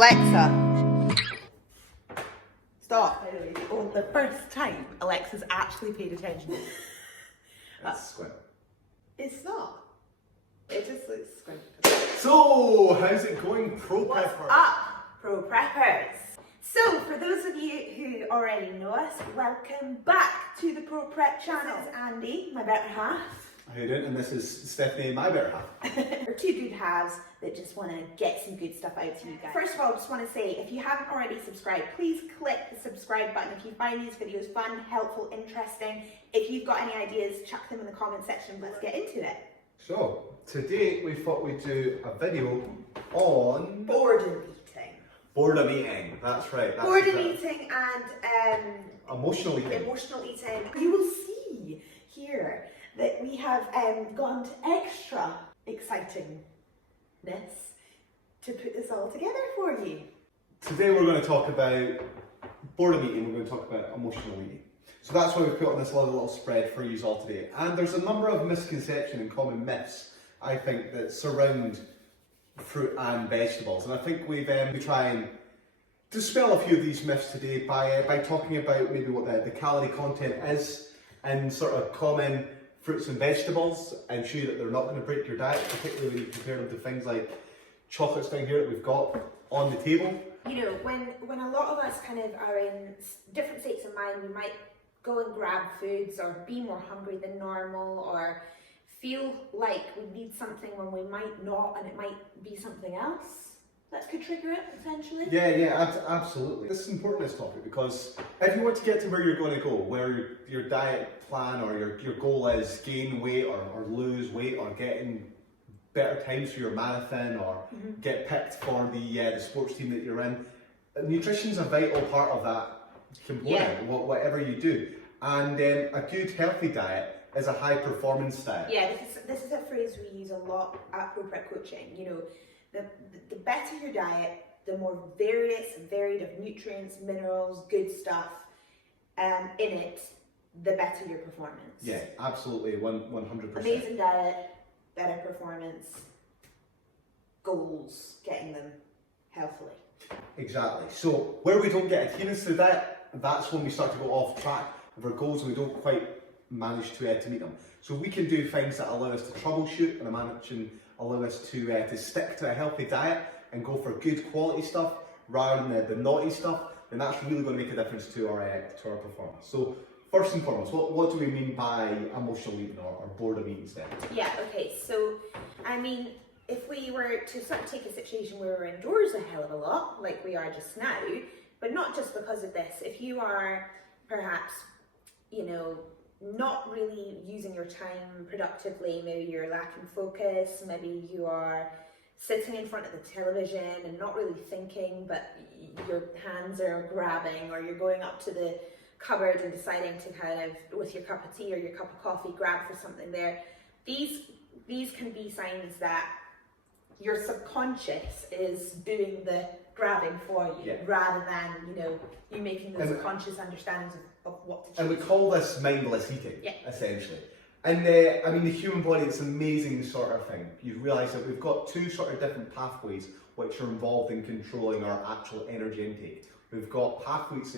Alexa, stop. By the way, the first time Alexa's actually paid attention. That's squint. It's not. It just looks squint. So, how's it going, Pro What's Preppers? up, Pro Preppers? So, for those of you who already know us, welcome back to the Pro Prep channel. This is Andy, my better half. How you doing? And this is Stephanie, my better half. We're two good halves that just want to get some good stuff out to you guys. First of all, I just want to say, if you haven't already subscribed, please click the subscribe button if you find these videos fun, helpful, interesting. If you've got any ideas, chuck them in the comment section. Let's get into it. So, today we thought we'd do a video on Boredom eating. boredom eating. That's right. That's Boredom it. eating and Emotional eating. emotional eating. You will see here that we have gone to extra excitingness to put this all together for you. Today we're going to talk about boredom eating, we're going to talk about emotional eating. So that's why we've put on this little spread for you all today. And there's a number of misconceptions and common myths, I think, that surround fruit and vegetables. And I think we try and dispel a few of these myths today by talking about maybe what the calorie content is in sort of common fruits and vegetables, and show you that they're not going to break your diet, particularly when you compare them to things like chocolates down here that we've got on the table. You know, when a lot of us kind of are in different states of mind, we might go and grab foods or be more hungry than normal or feel like we need something when we might not, and it might be something else that could trigger it potentially. Yeah, absolutely. This is important, this topic, because if you want to get to where you're going to go, where your diet plan or your goal is gain weight or lose weight or getting better times for your marathon or get picked for the sports team that you're in, nutrition is a vital part of that component, whatever you do. And a good healthy diet is a high performance diet. Yeah, this is a phrase we use a lot at Pro Prep Coaching. You know, the better your diet, the more varied of nutrients, minerals, good stuff in it, the better your performance. Yeah, absolutely, 100%. Amazing diet, better performance, goals, getting them healthily. Exactly. So where we don't get adherence to that, that's when we start to go off track of our goals and we don't quite manage to meet them. So we can do things that allow us to troubleshoot and allow us to stick to a healthy diet and go for good quality stuff rather than the naughty stuff, and that's really going to make a difference to our performance. So first and foremost, what do we mean by emotional eating or boredom eating instead? Yeah, okay, so I mean, if we were to sort of take a situation where we're indoors a hell of a lot, like we are just now, but not just because of this, if you are perhaps, you know, not really using your time productively, maybe you're lacking focus, maybe you are sitting in front of the television and not really thinking, but your hands are grabbing, or you're going up to the cupboard and deciding to kind of, with your cup of tea or your cup of coffee, grab for something there. These can be signs that your subconscious is doing the grabbing for you, rather than, you know, you making those conscious understandings of what to choose. And we call this mindless eating, essentially. And I mean, the human body, it's an amazing sort of thing. You realise that we've got two sort of different pathways which are involved in controlling our actual energy intake. We've got pathways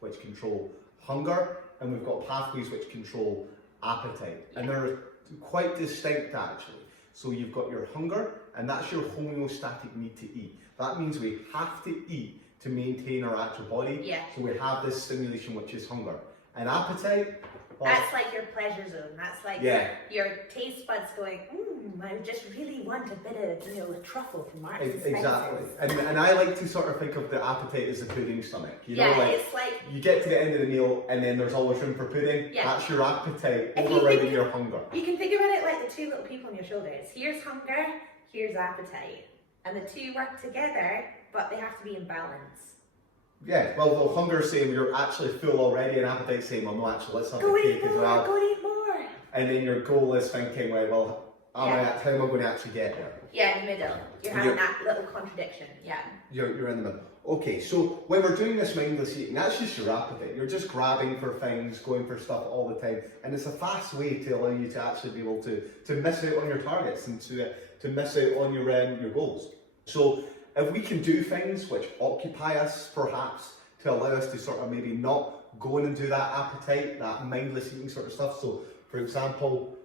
which control hunger, and we've got pathways which control appetite. And they're quite distinct, actually. So you've got your hunger, and that's your homeostatic need to eat. That means we have to eat to maintain our actual body. Yeah. So we have this stimulation, which is hunger. And appetite, well, that's like your pleasure zone. That's like your taste buds going, I just really want a bit of, you know, truffle from Marks and Spencer's. Exactly. And I like to sort of think of the appetite as a pudding stomach. You know, like, it's like you get to the end of the meal and then there's always room for pudding. Yeah. That's your appetite overriding your hunger. You can think about it like the two little people on your shoulders. Here's hunger, here's appetite. And the two work together, but they have to be in balance. Yeah, well, the hunger saying you're actually full already, and appetite saying, well, no, actually, let's have a cake as well. Go eat more. And then your goal is thinking, well, how am I going to actually get there? Yeah, in the middle. You're having that little contradiction. Yeah. You're in the middle. Okay, so when we're doing this mindless eating, that's just your appetite. You're just grabbing for things, going for stuff all the time, and it's a fast way to allow you to actually be able to miss out on your targets and to miss out on your goals. So if we can do things which occupy us, perhaps, to allow us to sort of maybe not go in and do that appetite, that mindless eating sort of stuff. So, for example,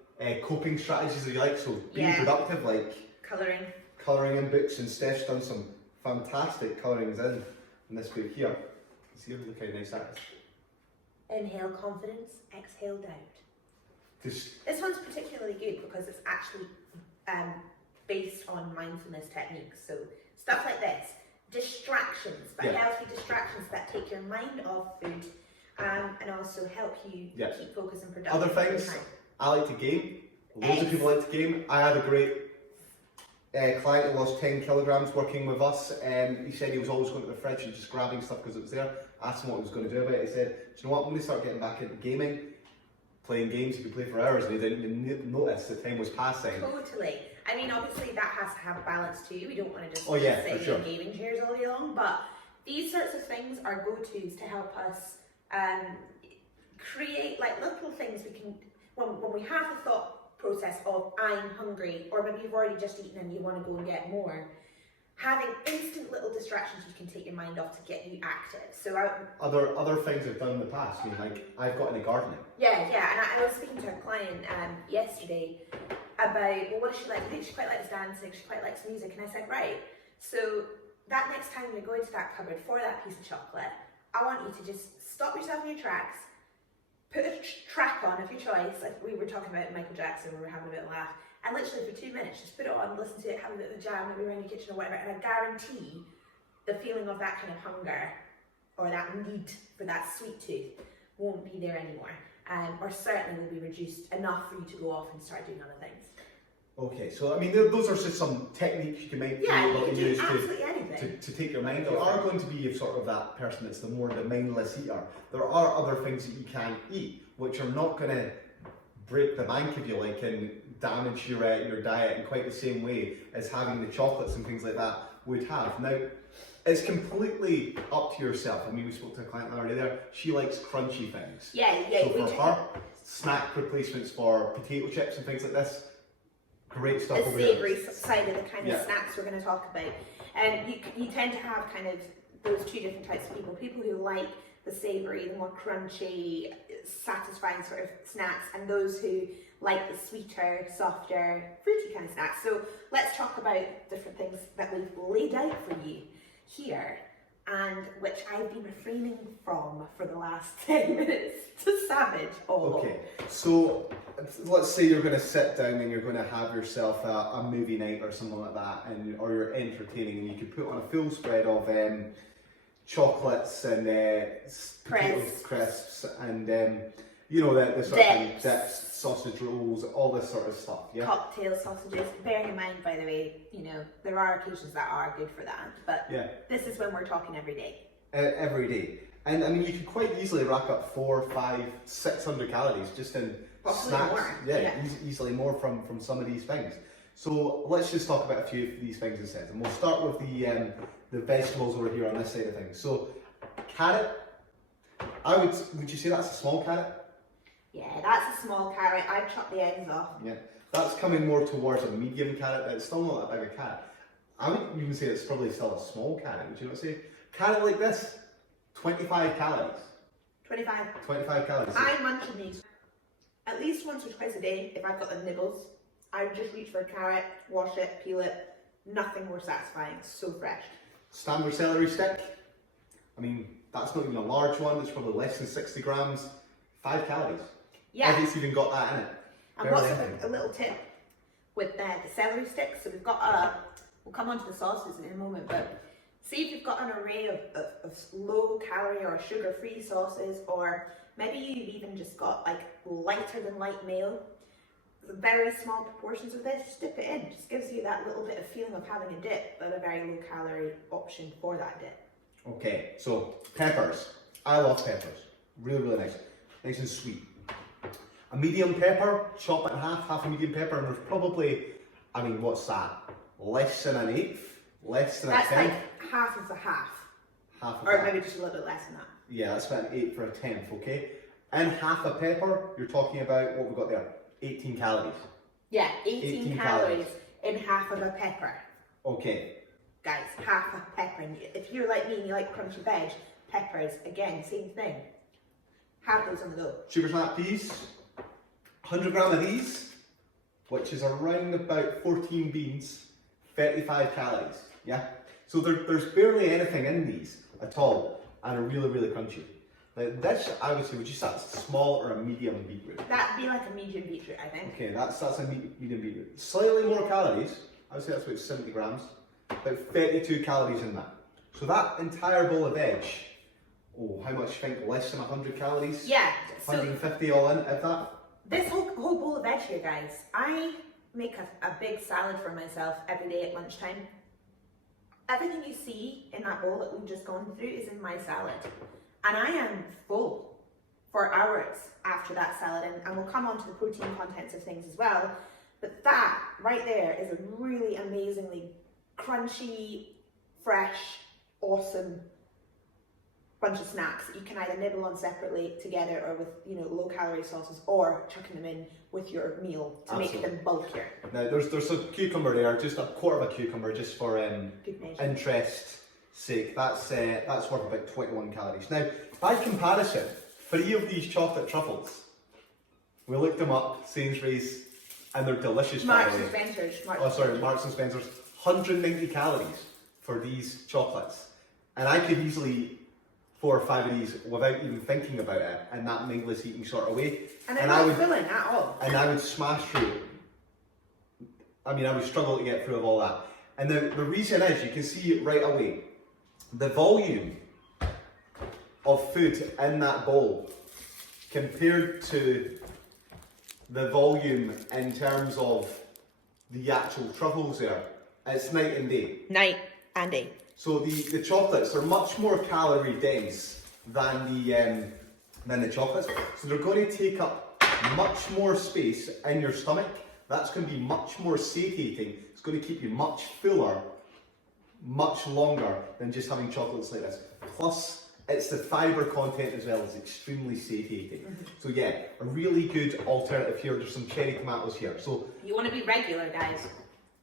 coping strategies that you like, so being productive, like colouring in books, and Steph's done some fantastic colourings in this book here. See, look how nice that is. Inhale confidence, exhale doubt. This one's particularly good because it's actually based on mindfulness techniques. So stuff like this, distractions, but healthy distractions that take your mind off food and also help you keep focus and productive. Other things, I like to game. Loads of people like to game. I had a great client who lost 10 kilograms working with us. He said he was always going to the fridge and just grabbing stuff because it was there. I asked him what he was going to do about it. He said, do you know what, I'm going to start getting back into gaming. Playing games, you could play for hours and he didn't even notice the time was passing. Totally. I mean, obviously that has to have a balance too. We don't want to just sit in gaming chairs all day long, but these sorts of things are go-tos to help us create like little things we can, when we have the thought process of I'm hungry, or maybe you've already just eaten and you want to go and get more, having instant little distractions you can take your mind off to get you active. So other things I've done in the past, you know, like I've got into gardening. And I was speaking to a client yesterday about, well, what does she like? I think she quite likes dancing, she quite likes music, and I said, right, so that next time you go into that cupboard for that piece of chocolate, I want you to just stop yourself in your tracks, put a track on of your choice, like we were talking about Michael Jackson, we were having a bit of a laugh, and literally for 2 minutes, just put it on, listen to it, have a bit of a jam, maybe around your kitchen or whatever, and I guarantee the feeling of that kind of hunger or that need for that sweet tooth won't be there anymore, or certainly will be reduced enough for you to go off and start doing other things. Okay, so I mean, those are just some techniques you can make use to take your mind off. You are going to be sort of that person that's the mindless eater. There are other things that you can eat which are not going to break the bank, if you like, and damage your diet in quite the same way as having the chocolates and things like that would have. Now, it's completely up to yourself. I mean, we spoke to a client the other day there. She likes crunchy things. So for her, snack replacements for potato chips and things like this, great stuff. The savoury side of the kind of snacks we're going to talk about. And you tend to have kind of those two different types of people. People who like the savoury, the more crunchy, satisfying sort of snacks, and those who like the sweeter, softer, fruity kind of snacks. So let's talk about different things that we've laid out for you here, and which I've been refraining from for the last 10 minutes to savage all. Okay, so let's say you're going to sit down and you're going to have yourself a movie night or something like that, or you're entertaining, and you could put on a full spread of chocolates and crisps and you know, the sort of dips, sausage rolls, all this sort of stuff. Yeah. Cocktail sausages. Bearing in mind, by the way, you know, there are occasions that are good for that, but this is when we're talking every day. Every day. And I mean, you could quite easily rack up 400, 500, 600 calories just in snacks. More. Easily more from some of these things. So let's just talk about a few of these things instead. And we'll start with the vegetables over here on this side of things. So, carrot. Would you say that's a small carrot? Yeah, that's a small carrot. I've chopped the ends off. Yeah, that's coming more towards a medium carrot. It's still not that big a carrot. I would even say it's probably still a small carrot. Would you not say? Carrot like this, 25 calories. 25 calories. I'm munching these at least once or twice a day. If I've got the nibbles, I would just reach for a carrot, wash it, peel it. Nothing more satisfying. So fresh. Standard celery stick. I mean, that's not even a large one. It's probably less than 60 grams. 5 calories. Yeah. If it's even got that in it. And what's a little tip with the celery sticks? So we've got we'll come on to the sauces in a moment, but see if you've got an array of low calorie or sugar free sauces, or maybe you've even just got like lighter than light meal. Very small proportions of this, just dip it in. Just gives you that little bit of feeling of having a dip, but a very low calorie option for that dip. Okay, so peppers. I love peppers. Really, really nice. Nice and sweet. A medium pepper, chop it in half a medium pepper, and there's probably, I mean, what's that? Less than an eighth? Less than a tenth? That's like half of the half. Or maybe just a little bit less than that. Yeah, that's about an eighth or a tenth, okay? And half a pepper, you're talking about, what we've got there? 18 calories. Yeah, 18 calories in half of a pepper. Okay. guys, half a pepper. And if you're like me and you like crunchy veg, peppers, again, same thing. Have those on the go. Super snap peas, 100 gram of these, which is around about 14 beans, 35 calories, yeah? So there's barely anything in these at all, and are really, really crunchy. Now this, I would say, would you say that's a small or a medium beetroot? That'd be like a medium beetroot, I think. Okay, that's a medium beetroot. Slightly more calories, I would say that's about 70 grams, about 32 calories in that. So that entire bowl of veg, oh, how much do you think? Less than 100 calories? Yeah. 150 all in, if that? This whole bowl of veg here, guys, I make a big salad for myself every day at lunchtime. Everything you see in that bowl that we've just gone through is in my salad. And I am full for hours after that salad, and we'll come on to the protein contents of things as well. But that right there is a really amazingly crunchy, fresh, awesome bunch of snacks that you can either nibble on separately together or with, you know, low calorie sauces, or chucking them in with your meal to make them bulkier. Now there's a cucumber there, just a quarter of a cucumber, just for interest sake. That's worth about 21 calories. Now, by comparison, 3 of these chocolate truffles, we looked them up, Sainsbury's, and they're delicious. Marks and Spencer's. Marks and Spencer's, 190 calories for these chocolates, and I could easily eat 4 or 5 of these without even thinking about it, in that mindless eating sort of way. And they're not filling at all. And I would smash through. I mean, I would struggle to get through all that. And the reason is, you can see it right away, the volume of food in that bowl compared to the volume in terms of the actual truffles there, it's night and day. Night and day. So the chocolates are much more calorie dense than the chocolates. So they're going to take up much more space in your stomach. That's going to be much more satiating. It's going to keep you much fuller, much longer than just having chocolates like this. Plus, it's the fibre content as well, is extremely satiating. So yeah, a really good alternative here. There's some cherry tomatoes here. So you want to be regular, guys,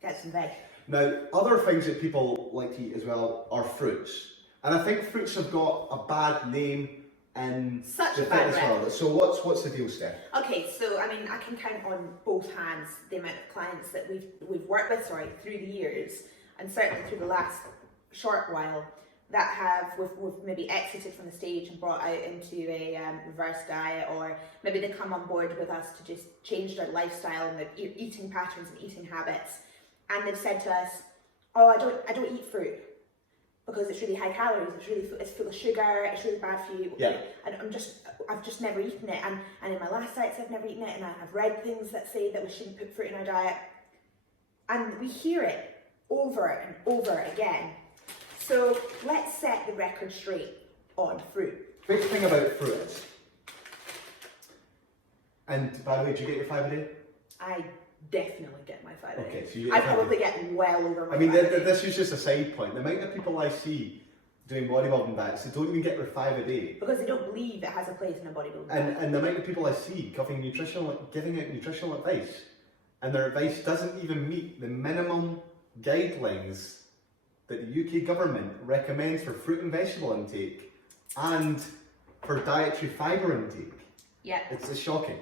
get some veg. Now, other things that people like to eat as well are fruits. And I think fruits have got a bad name in such the a bad fitness rep. world. So what's the deal, Steph? Okay, so I mean, I can count on both hands the amount of clients that we've worked with, through the years, and certainly through the last short while, that have we've maybe exited from the stage and brought out into a reverse diet, or maybe they come on board with us to just change their lifestyle and their eating patterns and eating habits, and they've said to us, "Oh, I don't eat fruit because it's really high calories. It's full of sugar. It's really bad for you. Yeah. And I've just never eaten it. And in my last diets, I've never eaten it. And I've read things that say that we shouldn't put fruit in our diet." And we hear it over and over again. So let's set the record straight on fruit. Big thing about fruit is, and by the way, do you get your 5 a day? I definitely get my 5 a day. Okay, so you I get 5 a probably day. get well over my 5 I mean, a day. this is just a side point. The amount of people I see doing bodybuilding diets, they don't even get their 5 a day. Because they don't believe it has a place in a bodybuilding diet. And the amount of people I see giving out nutritional advice, and their advice doesn't even meet the minimum guidelines that the UK government recommends for fruit and vegetable intake and for dietary fibre intake. Yeah. It's shocking.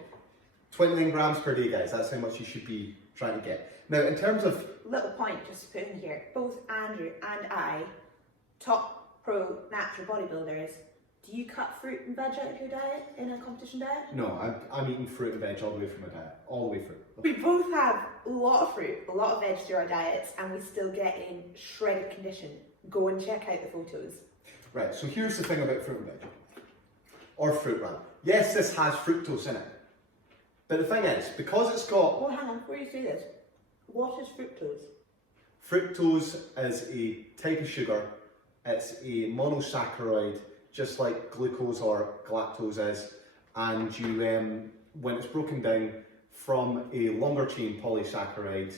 29 grams per day, guys, that's how much you should be trying to get. Now, in terms of... Little point just to put in here. Both Andrew and I, top pro natural bodybuilders, do you cut fruit and veg out of your diet in a competition diet? No, I'm eating fruit and veg all the way through my diet. All the way through. We both have a lot of fruit, a lot of veg through our diets, and we still get in shredded condition. Go and check out the photos. Right, so here's the thing about fruit and veg. Or fruit, rather. Yes, this has fructose in it. But the thing is, because it's got... Oh, hang on, before you say this, what is fructose? Fructose is a type of sugar. It's a monosaccharide, just like glucose or galactose is. And you, when it's broken down from a longer chain polysaccharide,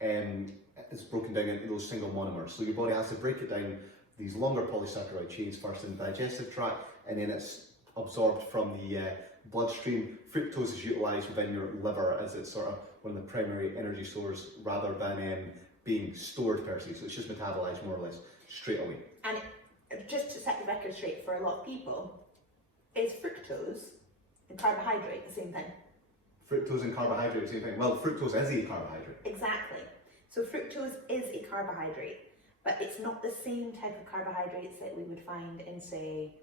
it's broken down into those single monomers. So your body has to break it down, these longer polysaccharide chains first in the digestive tract, and then it's absorbed from the bloodstream. Fructose is utilised within your liver as it's sort of one of the primary energy sources rather than being stored per se, so it's just metabolized more or less straight away. And just to set the record straight for a lot of people, is fructose and carbohydrate the same thing? Fructose and carbohydrate, the same thing. Well, fructose is a carbohydrate. Exactly. So fructose is a carbohydrate, but it's not the same type of carbohydrates that we would find in, say,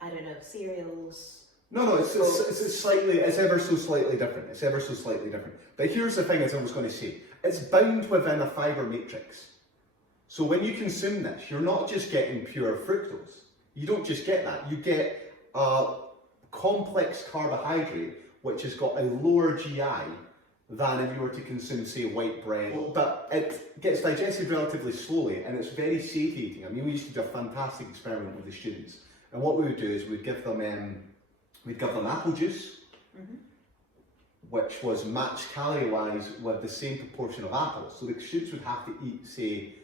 I don't know, cereals. No, it's ever so slightly different. It's ever so slightly different. But here's the thing, as I was going to say, it's bound within a fibre matrix. So when you consume this, you're not just getting pure fructose. You don't just get that. You get a complex carbohydrate which has got a lower GI than if you were to consume, say, white bread. But it gets digested relatively slowly and it's very satiating. I mean, we used to do a fantastic experiment with the students. And what we would do is we'd give them apple juice, which was matched calorie-wise with the same proportion of apples. So the students would have to eat, say,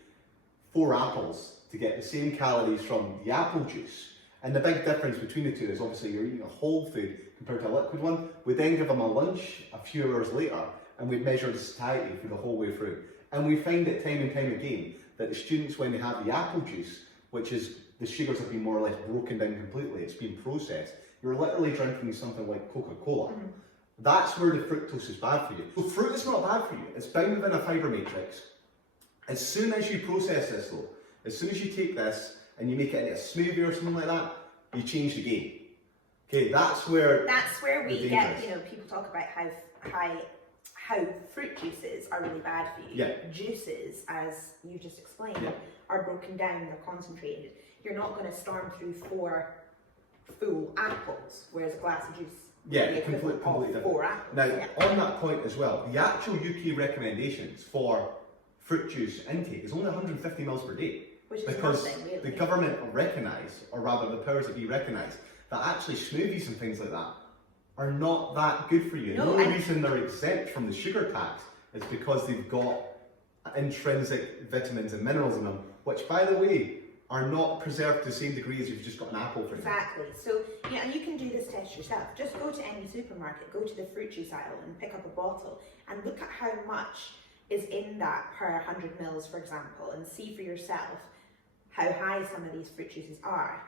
4 apples to get the same calories from the apple juice. And the big difference between the two is obviously you're eating a whole food compared to a liquid one. We'd then give them a lunch a few hours later and we'd measure the satiety for the whole way through. And we find it time and time again that the students, when they have the apple juice, which is the sugars have been more or less broken down completely, it's been processed, you're literally drinking something like Coca-Cola. That's where the fructose is bad for you. So fruit is not bad for you, it's bound within a fibre matrix. As soon as you process this though, as soon as you take this and you make it into a smoothie or something like that, you change the game. Okay, that's where we get, you know, people talk about how fruit juices are really bad for you. Yeah. Juices, as you just explained, are broken down, they're concentrated. You're not going to storm through 4 full apples, whereas a glass of juice completely different. 4 apples. Now, on that point as well, the actual UK recommendations for fruit juice intake is only 150 mils per day. Which is because nothing, really. The government recognise, or rather the powers that be recognise, that actually smoothies and things like that are not that good for you. The only reason they're exempt from the sugar tax is because they've got intrinsic vitamins and minerals in them, which, by the way, are not preserved to the same degree as if you've just got an apple, for example. Exactly. So, yeah, and you can do this test yourself. Just go to any supermarket, go to the fruit juice aisle and pick up a bottle and look at how much is in that per 100 mils, for example, and see for yourself how high some of these fruit juices are.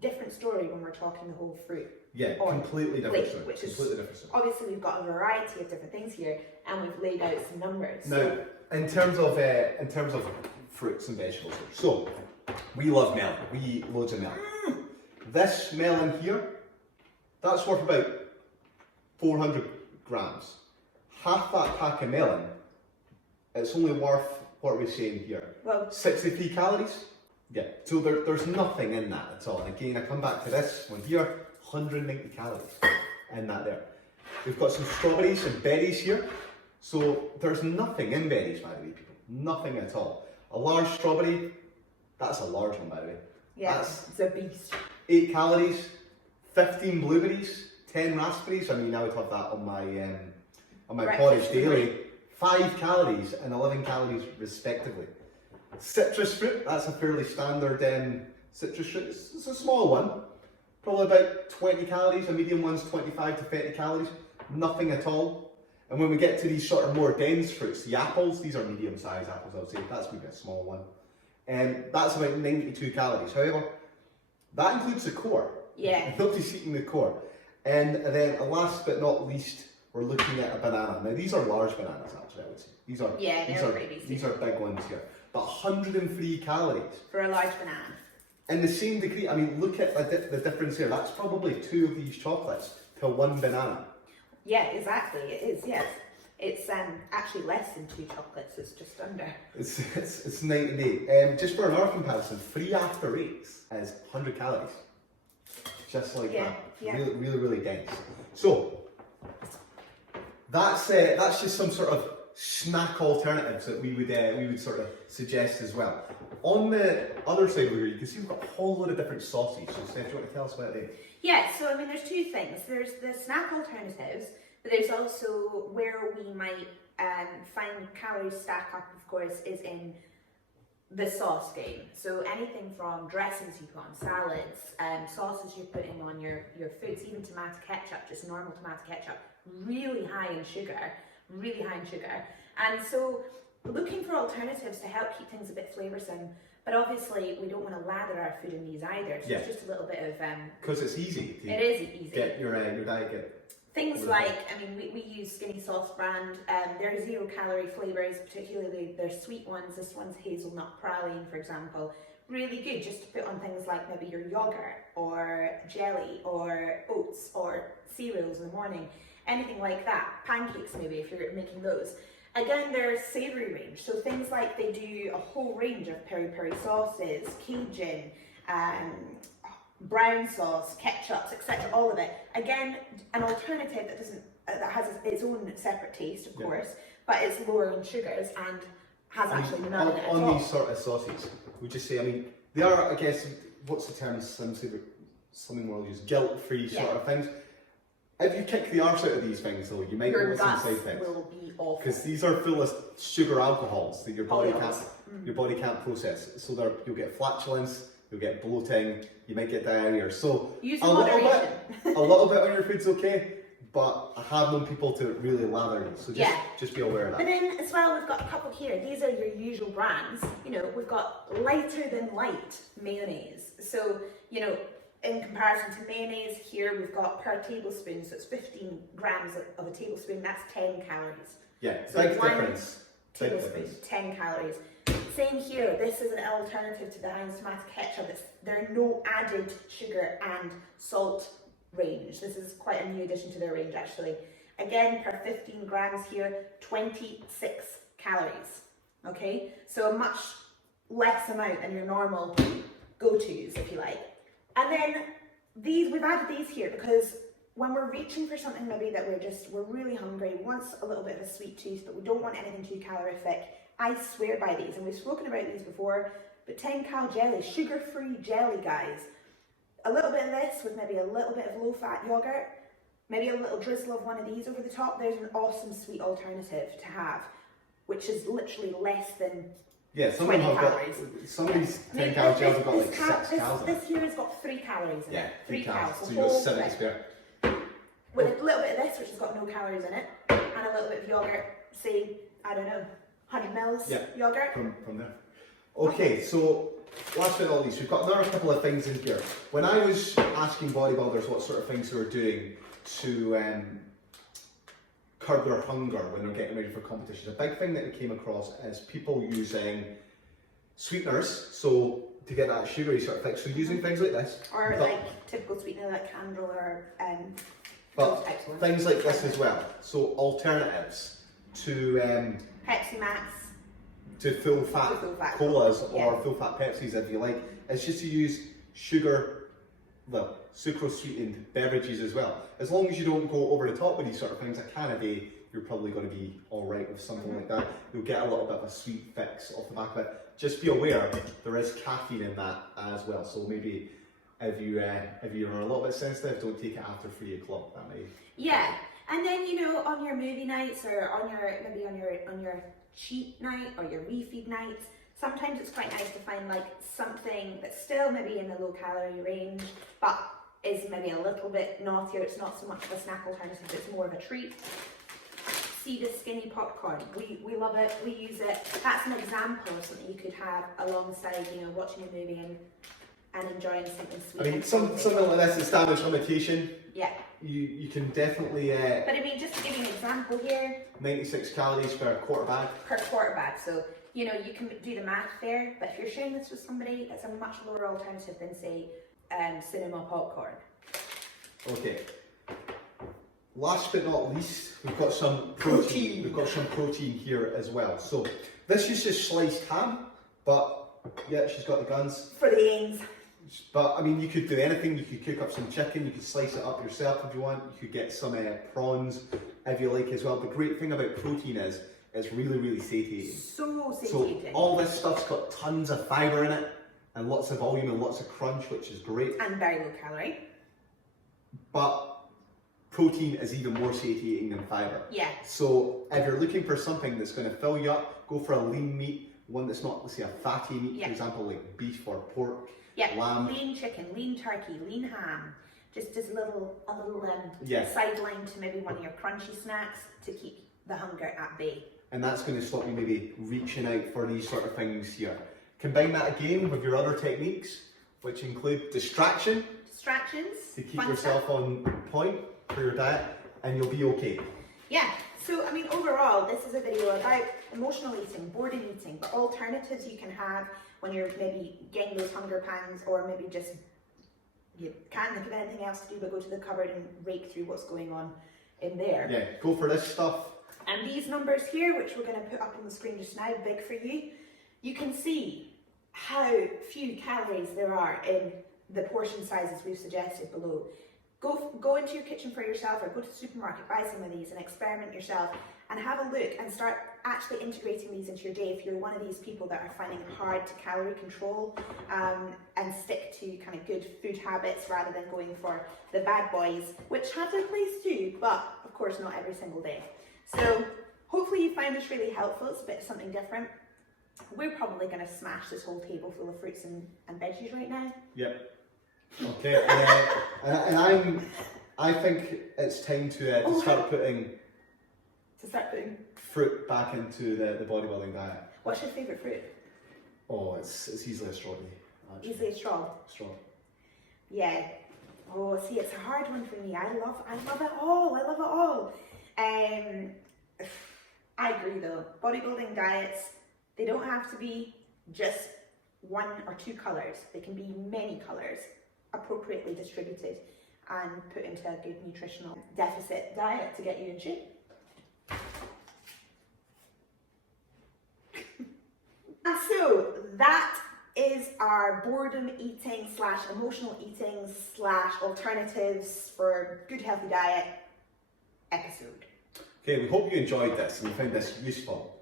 Different story when we're talking the whole fruit. Yeah, completely different story. Which is completely different story. Obviously we've got a variety of different things here, and we've laid out some numbers. Now, in terms of fruits and vegetables, so we love melon. We eat loads of melon. This melon here, that's worth about 400 grams. Half that pack of melon, it's only worth, what are we saying here? Well, 63 calories. Yeah, so there's nothing in that at all. And again, I come back to this one here, 190 calories in that there. We've got some strawberries and berries here. So there's nothing in berries, by the way, people. Nothing at all. A large strawberry, that's a large one, by the way. Yeah, that's it's a beast. 8 calories, 15 blueberries, 10 raspberries. I mean, I would have that on my porridge daily. 5 calories and 11 calories respectively. Citrus fruit, that's a fairly standard citrus fruit. It's a small one, probably about 20 calories. A medium one's 25 to 30 calories. Nothing at all. And when we get to these sort of more dense fruits, the apples, these are medium-sized apples, I would say. That's maybe a small one. And that's about 92 calories. However, that includes the core. Yeah. Nobody's eating the core. And then last but not least, we're looking at a banana. Now these are large bananas, actually, I would say. These are big ones here. But 103 calories. For a large banana. In the same degree, I mean, look at the difference here. That's probably 2 of these chocolates to 1 banana. Yeah, exactly. It is, yes. It's actually less than 2 chocolates. It's just under. It's night and day. Just for another comparison, 3 after 8 is 100 calories. Just like that. Yeah. Really, really, really dense. So that's just some sort of snack alternatives that we would sort of suggest as well. On the other side over here, you can see we've got a whole load of different sauces. So Steph, do you want to tell us about it? Yeah, so I mean there's 2 things. There's the snack alternatives, but there's also where we might find calories stack up, of course, is in the sauce game. So anything from dressings you put on salads, sauces you're putting on your foods, even tomato ketchup, just normal tomato ketchup, really high in sugar. And so looking for alternatives to help keep things a bit flavoursome. But obviously, we don't want to lather our food in these either. So it's just a little bit of because it's easy. It is easy. Get your diet. Things like, I mean, we use Skinny Sauce brand. They're 0-calorie flavours, particularly they're sweet ones. This one's hazelnut praline, for example. Really good just to put on things like maybe your yogurt or jelly or oats or cereals in the morning. Anything like that. Pancakes maybe if you're making those. Again, there's savoury range. So things like they do a whole range of peri-peri sauces, Cajun, brown sauce, ketchups, etc. All of it. Again, an alternative that has its own separate taste, of course, but it's lower in sugars and has actually none in it at all. On these sort of sauces, we just say, I mean, they are, I guess, what's the term? Something we'll use, guilt-free sort of things. If you kick the arse out of these things, though, you might notice some side effects. Will be awful. Because these are full of sugar alcohols that your body can't process. So you'll get flatulence, you'll get bloating, you might get diarrhea. So use a little bit on your food's okay, but I have known people to really lather you. So just be aware of that. But then as well, we've got a couple here. These are your usual brands. You know, we've got lighter than light mayonnaise. So, you know, in comparison to mayonnaise, here we've got per tablespoon, so it's 15 grams of a tablespoon, that's 10 calories. Yeah, so big difference. Tablespoon, 10 calories. Same here, this is an alternative to the Heinz tomato ketchup. There are no added sugar and salt range. This is quite a new addition to their range actually. Again, per 15 grams here, 26 calories. Okay, so a much less amount than your normal go-tos, if you like. And then we've added these here because when we're reaching for something maybe that we're really hungry, want a little bit of a sweet tooth, but we don't want anything too calorific, I swear by these, and we've spoken about these before, but 10 cal jelly, sugar-free jelly, guys. A little bit of this with maybe a little bit of low-fat yogurt, maybe a little drizzle of one of these over the top, there's an awesome sweet alternative to have, which is literally less than some of them have calories. Some of these 10 cal gels have got like 6 calories. This here has got 3 calories in it. 3 calories. So you've got 70 spare. With a little bit of this, which has got no calories in it, and a little bit of yogurt, say, I don't know, 100 mils yogurt. From there. Okay, so last but not least, we've got another couple of things in here. When I was asking bodybuilders what sort of things they were doing to curb their hunger when they're getting ready for competitions, a big thing that we came across is people using sweeteners, so to get that sugary sort of fix. So using things like this. Or like typical sweetener like Candle or but things like this as well. So alternatives to Pepsi Max, to full fat colas or full fat Pepsis if you like. It's just to use sucrose sweetened beverages as well. As long as you don't go over the top with these sort of things, a can a day, you're probably going to be all right with something like that. You'll get a little bit of a sweet fix off the back of it. Just be aware there is caffeine in that as well. So maybe if you're a little bit sensitive, don't take it after 3 o'clock. That may. Yeah, and then on your movie nights or on your cheat night or your refeed nights, sometimes it's quite nice to find like something that's still maybe in the low calorie range, but is maybe a little bit naughtier. It's not so much of a snack alternative, it's more of a treat. See the skinny popcorn. We love it, we use it. That's an example of something you could have alongside, watching a movie and enjoying something sweet. I mean, something like this, established limitation. Yeah. You can definitely. But I mean, just to give you an example here. 96 calories per quarter bag. Per quarter bag. So, you can do the math there, but if you're sharing this with somebody, that's a much lower alternative than, say, cinema popcorn. Okay. Last but not least, we've got some protein. We've got some protein here as well. So this is just sliced ham, but yeah, she's got the guns. For the ains. But I mean, you could do anything. You could cook up some chicken. You could slice it up yourself if you want. You could get some prawns if you like as well. The great thing about protein is it's really, really satiating. So satiating. So all this stuff's got tons of fibre in it and lots of volume and lots of crunch, which is great. And very low calorie. But protein is even more satiating than fibre. Yeah. So if you're looking for something that's going to fill you up, go for a lean meat, one that's not, let's say, a fatty meat, for example, like beef or pork. Yeah, lamb. Lean chicken, lean turkey, lean ham. Just as a little sideline to maybe one of your crunchy snacks to keep the hunger at bay. and that's going to stop you maybe reaching out for these sort of things here. Combine that again with your other techniques, which include distractions to keep yourself on point for your diet, and you'll be okay. Yeah, so I mean overall this is a video about emotional eating, boredom eating, but alternatives you can have when you're maybe getting those hunger pangs, or maybe just you can't think of anything else to do but go to the cupboard and rake through what's going on in there. Yeah, go for this stuff. And these numbers here, which we're going to put up on the screen just now, big for you, you can see how few calories there are in the portion sizes we've suggested below. Go into your kitchen for yourself, or go to the supermarket, buy some of these and experiment yourself and have a look and start actually integrating these into your day if you're one of these people that are finding it hard to calorie control and stick to kind of good food habits rather than going for the bad boys, which have their place too, but of course not every single day. So hopefully you find this really helpful. It's a bit of something different. We're probably going to smash this whole table full of fruits and veggies right now. Yep. Okay, I think it's time to start putting fruit back into the bodybuilding diet. What's your favourite fruit? Oh, it's easily a strawberry. Actually. Easily a straw. Straw. Yeah. Oh, see, it's a hard one for me. I love it all. I love it all. I agree though. Bodybuilding diets, they don't have to be just one or two colours. They can be many colours, appropriately distributed and put into a good nutritional deficit diet to get you in shape. And so that is our boredom eating / emotional eating / alternatives for good healthy diet episode. Okay, we hope you enjoyed this and you found this useful.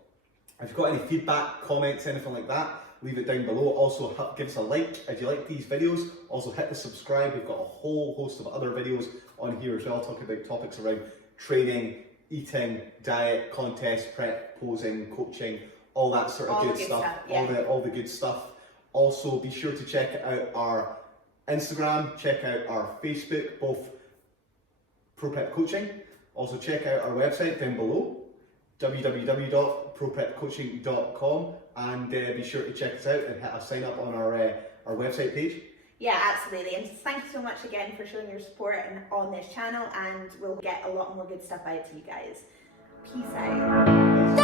If you've got any feedback, comments, anything like that, leave it down below. Also, give us a like if you like these videos. Also, hit the subscribe. We've got a whole host of other videos on here as well, talking about topics around training, eating, diet, contest prep, posing, coaching, all that sort of good stuff. Yeah. All the good stuff. Also, be sure to check out our Instagram, check out our Facebook, both Pro Prep Coaching. Also, check out our website down below, www.proprepcoaching.com, and be sure to check us out and hit a sign up on our website page. Yeah, absolutely. And thank you so much again for showing your support on this channel, and we'll get a lot more good stuff out to you guys. Peace out.